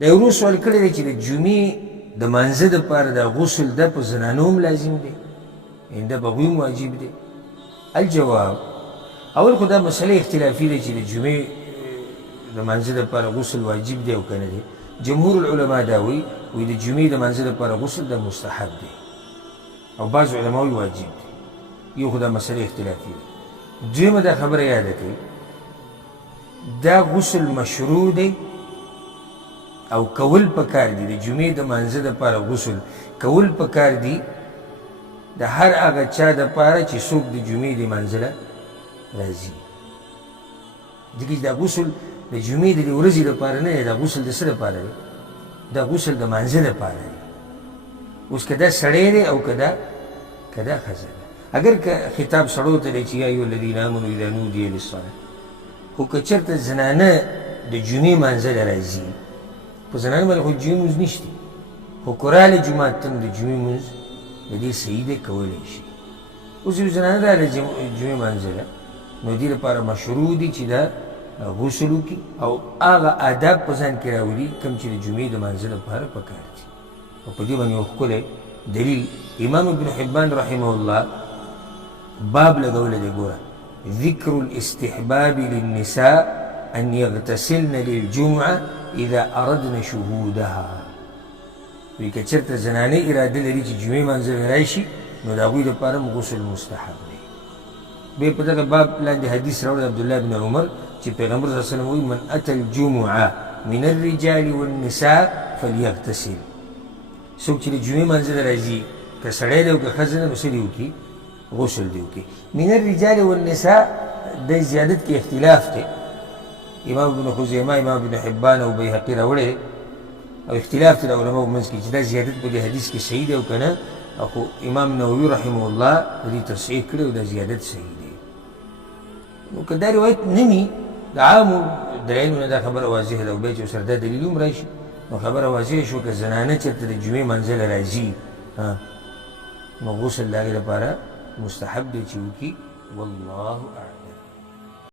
دا یو سوال کړی دی چې د جمعې د مانځه دپاره دا غسل ده په زنانو هم لازم دی یعنې ده په هغوی هم واجب دی. الجواب، اول خو دا مسله اختلافي ده چې د جمعې د مانځه دپاره غسل واجب دی او که نه دی. جمهور العلما دا وایي د جمعې د مانځه دپاره غسل د مستحب دی او بعض علما وایي واجب دی. یو خو دا مسله اختلافي ده. دویمه دا خبره یاده کوي دا غسل مشروع دی او کول پکار دی. د جمعې د مانځه دپاره غسل کول پکار دی د هر هغه چا دپاره چې څوک د جمعې د مانځه له راځي. ځکه چې دا غسل د جمعې د دې ورځې دپاره نه دی، دا غسل د څه دپاره دی؟ دا غسل د مانځه دپاره دی. اوس که دا سړی دی او که دا ښځه ده، اگر که خطاب سړو ته دی چې یا ایها الذین آمنوا اذا نودي للصلاة، خو که چېرته زنانه د جمعې مانځه له راځي، په زنانه باندې خو جمعې مونځ نشته، خو که راغله جومات ته نو د جمعې مونځ د دې صحیح دی، کولی شي. اوس یو زنانه راغله جمعې مانځه له، نو دې لپاره مشروع دي چې دا غسل وکړي او هغه آداب په ځان کې راولي کوم چې د جمعې د مانځه لپاره پکار دي. او په دې باندې یو ښکلی دلیل امام ابن حبان رحمه الله باب لګولی دی. ګوره، ذکر الاستحباب للنساء ان یغتسلن للجمعه اذا اردن شهودها. وی که چېرته زنانې اراده لري چې جمعې مانځه راشي نو د هغوی دپاره هم غسل مستحب دی. بیا په دغه باب لاندې حدیث راوړی د عبدالله بن عمر چې پیغمبر صلی الله علیه وسلم وایي من اتى الجمعه من الرجال والنساء فلیغتسل. څوک چې د جمعې مانځه ته راځي، که سړی دی او که ښځه ده، نو څه دې وکړي؟ غسل دې وکړي. من الرجال والنساء د زیادت کې اختلاف دی. امام ابن خزیمه، امام ابن حبان او بیهقي راوړی او اختلاف دی د علماو منځ کې چې دا زیادت په دې حدیث کې صحیح دی او که نه. خو امام نووي رحمه الله د دې تصحیح کړی او دا زیادت صحیح دی. نو که دا روایت نه وي د عامو دلایلو نه دا خبره واضحه ده او بیا چې ورسره دا دلیل هم راشي نو خبره واضحه شوه که زنانه چېرته د جمعې مانځه له راځي نو غسل د هغې لپاره مستحب دی چې وکړي. والله اعلم.